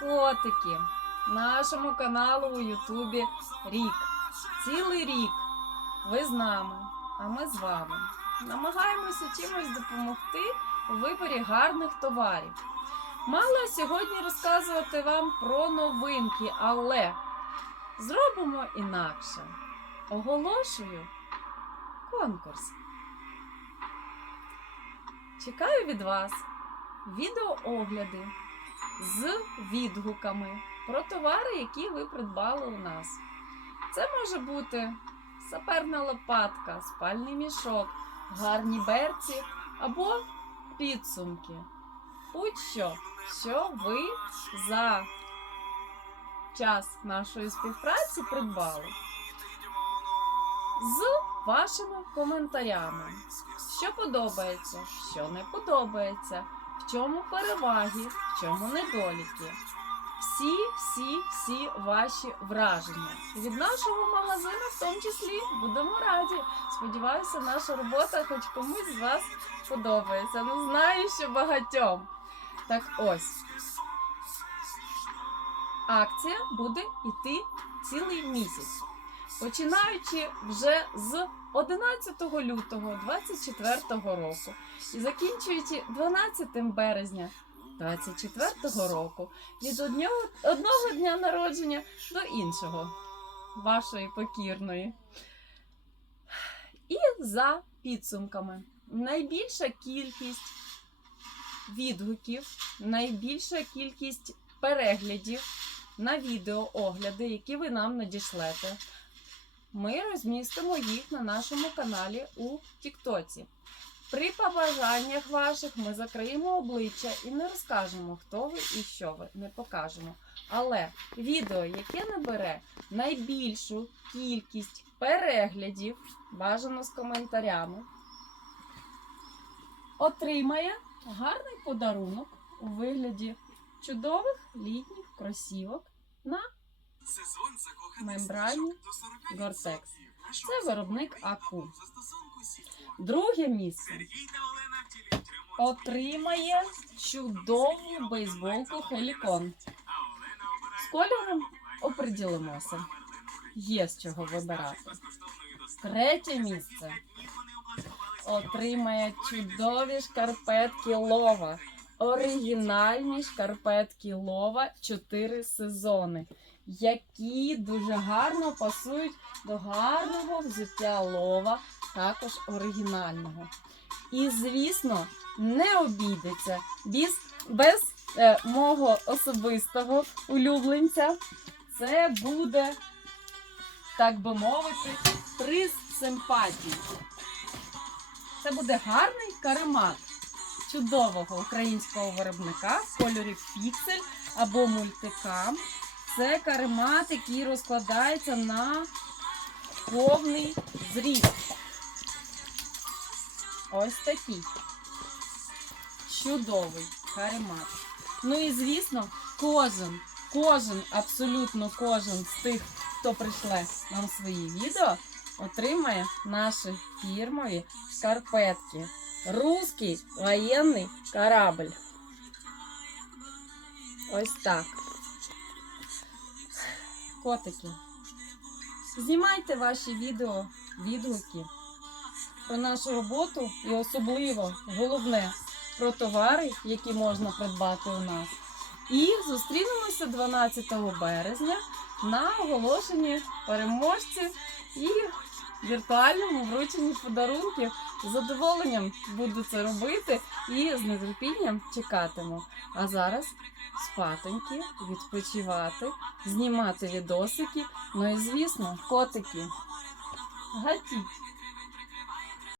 Котики, нашому каналу у Ютубі рік. Цілий рік. Ви з нами, а ми з вами. Намагаємося чимось допомогти у виборі гарних товарів. Мала сьогодні розказувати вам про новинки, але зробимо інакше. Оголошую конкурс. Чекаю від вас відеоогляди з відгуками про товари, які ви придбали у нас. Це може бути саперна лопатка, спальний мішок, гарні берці або підсумки. Будь-що, що ви за час нашої співпраці придбали. З вашими коментарями, що подобається, що не подобається, в чому переваги, в чому недоліки. Всі, всі, всі ваші враження. Від нашого магазину, в тому числі, будемо раді. Сподіваюся, наша робота хоч комусь з вас подобається. Ну, знаю, що багатьом. Так ось. Акція буде йти цілий місяць. Починаючи вже з 11 лютого 2024 року і закінчуючи 12 березня 2024 року від одного, одного дня народження до іншого вашої покірної. І за підсумками найбільша кількість відгуків, найбільша кількість переглядів на відеоогляди, які ви нам надішлете. Ми розмістимо їх на нашому каналі у Тіктоці. При побажаннях ваших ми закриємо обличчя і не розкажемо, хто ви і що ви, не покажемо. Але відео, яке набере найбільшу кількість переглядів, бажано з коментарями, отримає гарний подарунок у вигляді чудових літніх кросівок на мембрані Гортекс. Це виробник. АКУ. Друге місце отримає чудову бейсболку Хелікон. З кольором оприділимося. Є з чого вибирати. Третє місце отримає чудові шкарпетки Лова. Оригінальні шкарпетки Лова 4 сезони, які дуже гарно пасують до гарного взуття Лова, також оригінального. І, звісно, не обійдеться без, без е, мого особистого улюбленця. Це буде, так би мовити, приз симпатії. Це буде гарний каремат чудового українського виробника в кольорі піксель або мультикам. Це каремат, який розкладається на повний зріст. Ось такий. Чудовий каремат. Ну і звісно, кожен, кожен, абсолютно кожен з тих, хто прийшле нам свої відео, отримає наші фірмові шкарпетки. Русський воєнний корабль. Ось так. Котики. Знімайте ваші відео, відгуки про нашу роботу і особливо головне про товари, які можна придбати у нас. І зустрінемося 12 березня на оголошенні переможців і віртуальному врученні подарунків. З задоволенням буду це робити і з нетерпінням чекатиму. А зараз спатоньки, відпочивати, знімати відосики. Ну і звісно, котики. Гатіть!